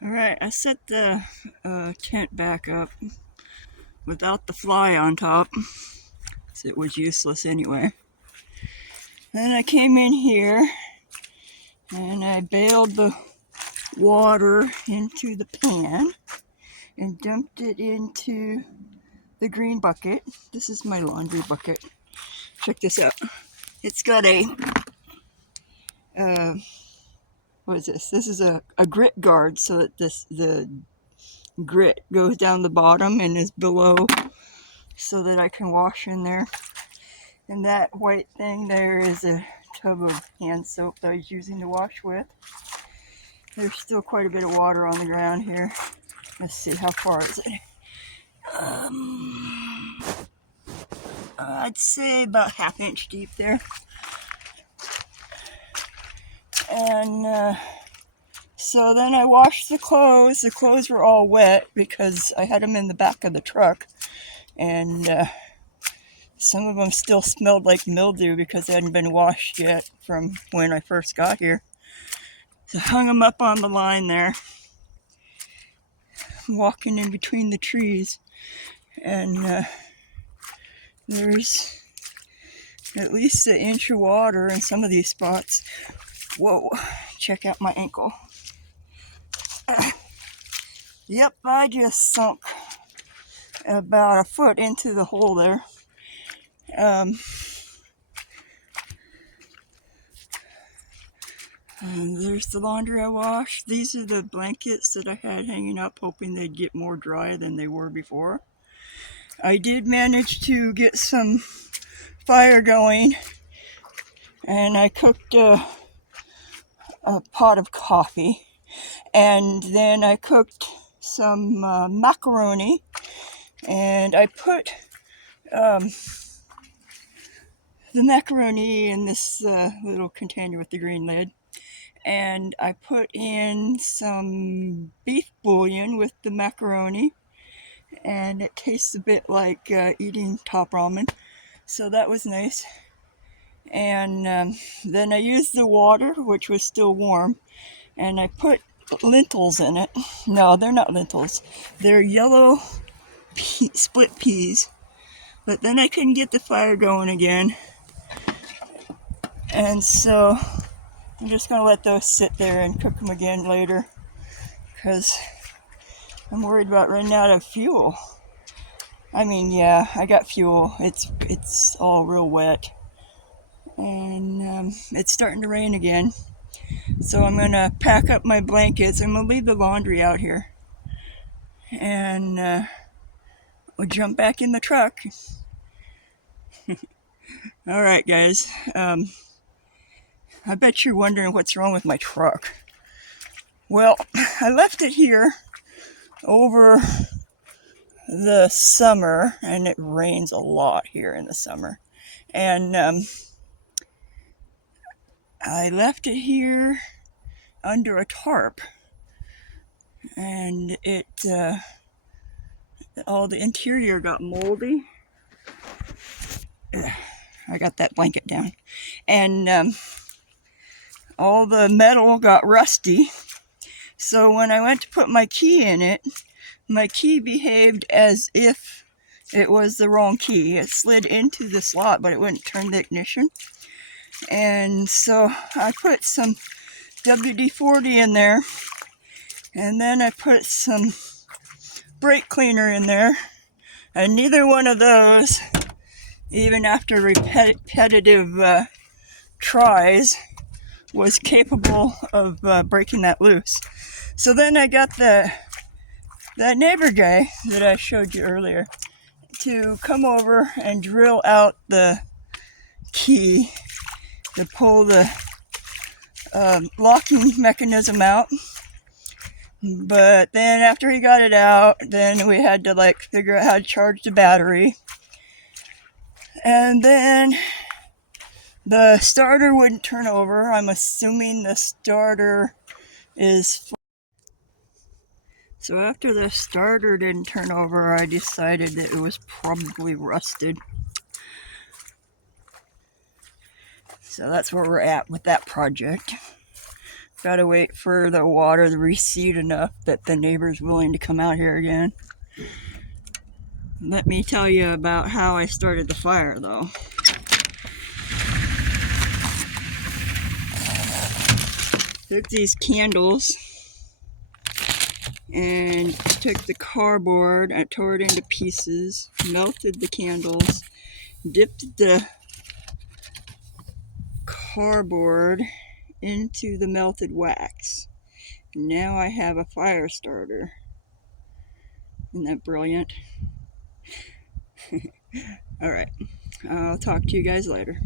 Alright, I set the tent back up without the fly on top, so it was useless anyway. Then I came in here and I bailed the water into the pan and dumped it into the green bucket. This is my laundry bucket. Check this out. It's got a, what is this? This is a grit guard so that the grit goes down the bottom and is below so that I can wash in there. And that white thing there is a tub of hand soap that I was using to wash with. There's still quite a bit of water on the ground here. Let's see, how far is it? I'd say about ½ inch deep there. And so then I washed the clothes. The clothes were all wet because I had them in the back of the truck. And some of them still smelled like mildew because they hadn't been washed yet from when I first got here. So I hung them up on the line there, walking in between the trees. And there's at least an inch of water in some of these spots. Whoa, check out my ankle. Yep, I just sunk about a foot into the hole there. And there's the laundry I washed. These are the blankets that I had hanging up, hoping they'd get more dry than they were before. I did manage to get some fire going, and I cooked a pot of coffee, and then I cooked some macaroni, and I put the macaroni in this little container with the green lid, and I put in some beef bouillon with the macaroni, and it tastes a bit like eating top ramen, so that was nice. And then I used the water, which was still warm, and I put lentils in it. No, they're not lentils. They're yellow split peas. But then I couldn't get the fire going again. And so I'm just going to let those sit there and cook them again later, because I'm worried about running out of fuel. I mean, yeah, I got fuel. It's all real wet. And it's starting to rain again. So I'm going to pack up my blankets. I'm going to leave the laundry out here. And we'll jump back in the truck. All right, guys. I bet you're wondering what's wrong with my truck. Well, I left it here over the summer, and it rains a lot here in the summer. And I left it here under a tarp, and it all the interior got moldy. I got that blanket down, and all the metal got rusty. So when I went to put my key in it, my key behaved as if it was the wrong key. It slid into the slot, but it wouldn't turn the ignition. And so I put some WD-40 in there, and then I put some brake cleaner in there, and neither one of those, even after repetitive tries, was capable of breaking that loose. So then I got that neighbor guy that I showed you earlier to come over and drill out the key to pull the locking mechanism out. But then after he got it out, then we had to figure out how to charge the battery. And then the starter wouldn't turn over. I'm assuming the starter is... So after the starter didn't turn over, I decided that it was probably rusted. So that's where we're at with that project. Gotta wait for the water to recede enough that the neighbor's willing to come out here again. Let me tell you about how I started the fire, though. Took these candles and took the cardboard, I tore it into pieces, melted the candles, dipped the cardboard into the melted wax. Now I have a fire starter. Isn't that brilliant? Alright, I'll talk to you guys later.